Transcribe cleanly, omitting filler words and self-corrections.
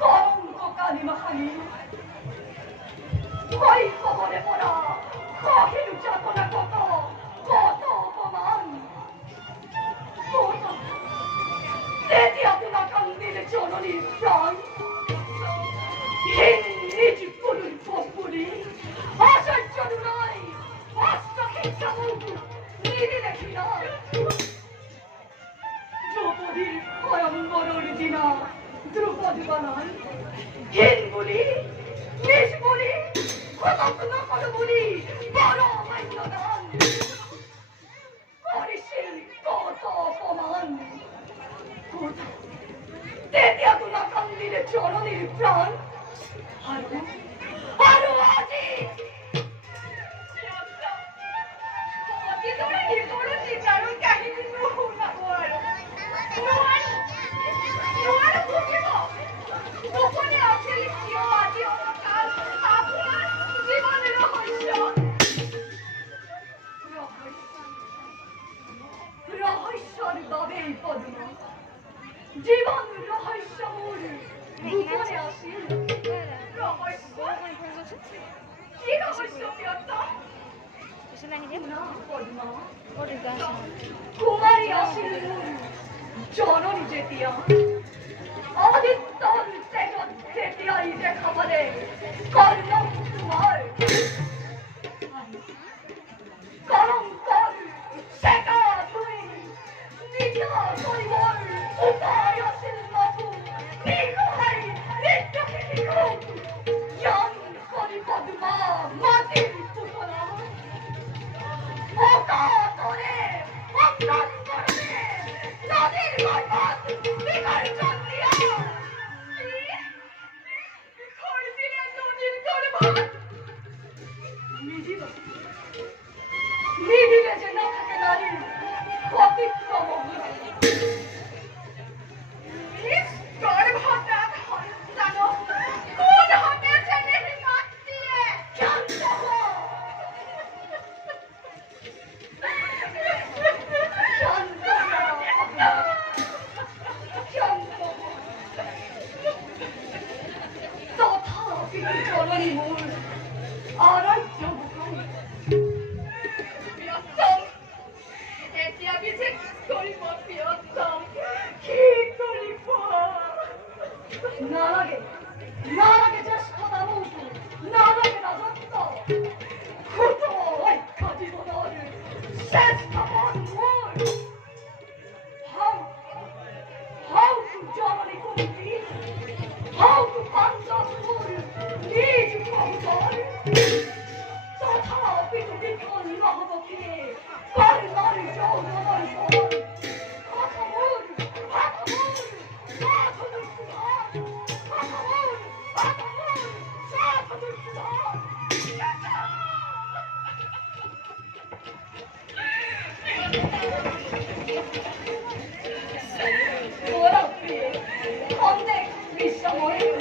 কলঙ্ক কালিমাখানি ওই খবরে পড়া কঠিন চেতনা কত কত অপমান তেতিয়া তোমা কান্দির জননীর প্রাণ নিজ পুরুষ পুরি আচার্য নয় অস্ত্রক্ষিপ্ত মুখ নিদিলে ঘৃণা দ্রৌপদীর ভয়ঙ্কর দিনা দ্রৌপদী বানান হীন বলি নিজ বলি ক্ষতজ্ঞ কর বলি বড় অমান্য দান করিসিল কত অপমান তেতিয়া তোমা কান্দিলে জননীর প্রাণ আরো আজি ধরে নির্ভরশীল কারণ কাহিনী শোনাবো আরো নোয়ার বুঝিব গোপনে আছে লিখিও আজি অকাল আপনার জীবনের রহস্যর বাবে পদ্ম জীবন রহস্য মূল গোপনে আসিল রহস্য কি রহস্য প্রিয়তম কুমারী আসিল জননী যেতিয়া আদিত্যন তেতিয়াই দেখা বলে কর্ণম তোমার কলঙ্কর সেটা তুমি দ্বিতীয় পরিবার উপায় আসিল বাবু নির্ভয় নিত্যকে জ্ঞান করি পদ্মা মাটির পুতলা অকাতরে অজ্ঞান করবে নদীর গর্ভত বিসর্জন দিয়া খড়দিলে নদীর গর্ভত নিধিলে যে না থাকে নারীর অতিক্রম গর্ভটা সন্তান কোন হতে ছেলে মাতৃয়ে শান্ত জননী মূল আরাধ্য প্রিয়তম এতিয়া বিধি কৰিব প্রিয়তম কি কৰিব নালাগে নালাগে জ্যেষ্ঠতা মুখ নালাগে রাজত্ব ক্ষুত ঐক্য জীবনের শ্রেষ্ঠ পদ মোর হাউ জননী কুন্তি হাউ পাঞ্চব মোর নিজ পৌঁছর তথাপি বিফল নহবকে কর্ণর যৌবনের পর অসমুর অসমুর সাধুর সুধার অসমুর অসমুর সাধুর সুধার ওরা প্রিয় অনেক বিশ্বময়